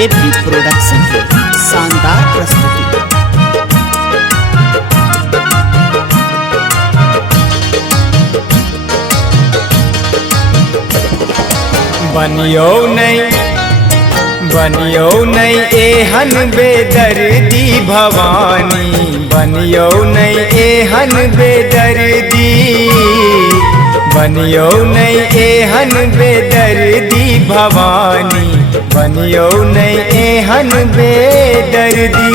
AP production की शानदार प्रस्तुति। बनियो नहीं एहन बेदर्दी भवानी, बनियो नहीं एहन बेदर्दी, बनियो नहीं एहन बेदर्दी भवानी, बनियो नहीं एहन बेदर्दी।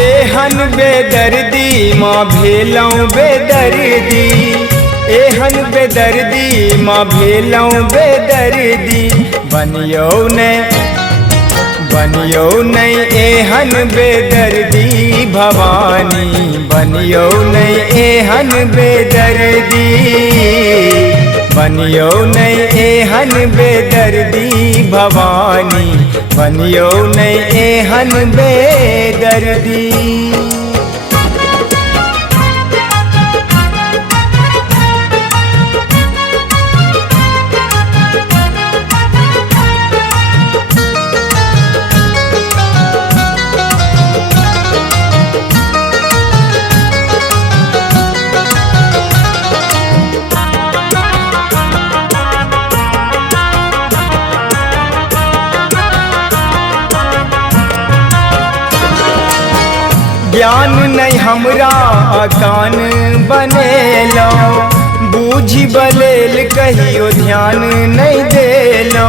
एहन बेदर्दी माँ भेलौं बेदर्दी, एहन बेदर्दी माँ भेलौं बेदर्दी। बनियो नहीं एहन बेदर्दी भवानी, बनियो नहीं एहन बेदर्दी, बनियो नहीं एहन बेदर्दी भवानी, बनियो नहीं एहन बेदर्दी। ज्ञान नहीं हमरा कान बनेलो, बूझी बलेल कहियो ध्यान नहीं देलो।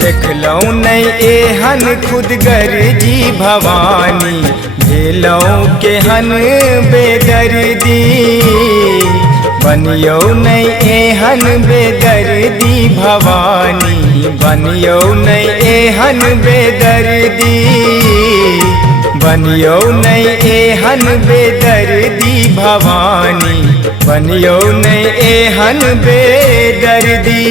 देखलौं नहीं एहन खुद गर्जी भवानी, भेलौं केहन बेदर्दी। बनियो नहीं एहन बेदर्दी भवानी, बनियो नहीं एहन बेदर्दी, बनियो नहीं एहन बेदर्दी भवानी, बनियो नहीं एहन बेदर्दी।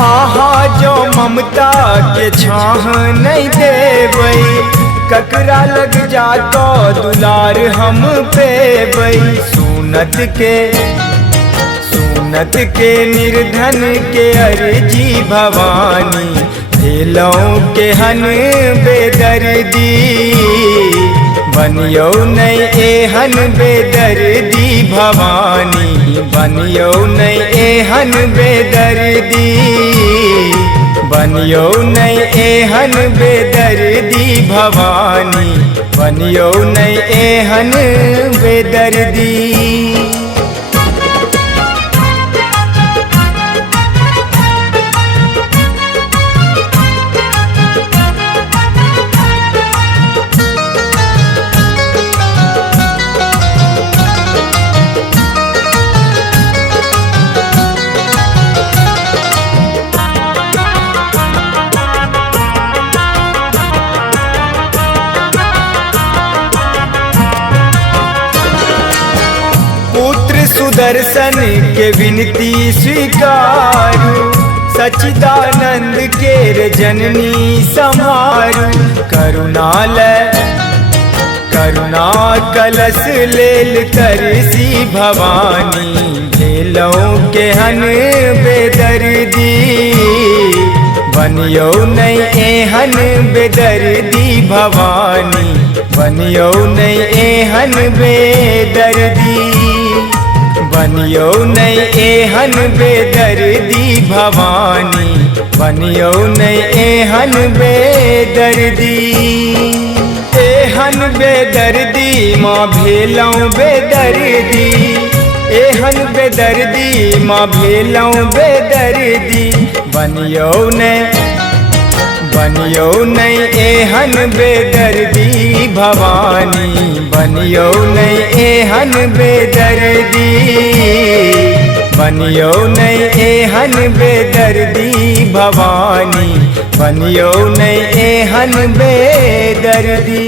आहा जो ममता के छाह नहीं देवई, ककरा लग जातो दुलार हम पेवई। सुनत के निर्धन के अर्जी भवानी, भेलौं केहन बेदर्दी। बनियो नहीं एहन बेदर्दी भवानी, बनियो नहीं एहन बेदर्दी, बनियो नहीं एहन बेदर्दी भवानी, बनियो नहीं एहन बेदर्दी। सुदर्शन के विनती स्वीकारू, सच्चिदानंद के जननी संहारू। करुणा कलश लेल तरसी भवानी, भेलौं केहन बेदर्दी। बनियो नहीं एहन बेदर्दी भवानी, बनियो नहीं एहन बेदर्दी, बनियो नहीं एहन बेदर्दी भवानी, बनियो नहीं एहन बेदर्दी। एहन बेदर्दी माँ भेलौं बेदर्दी, एहन बेदर्दी माँ भेलौं बेदर्दी। बनियो नहीं एहन बेदर्दी भवानी, बनियो नहीं एहन बेदर्दी, बनियो नहीं एहन बेदर्दी भवानी, बनियो नहीं एहन बेदर्दी।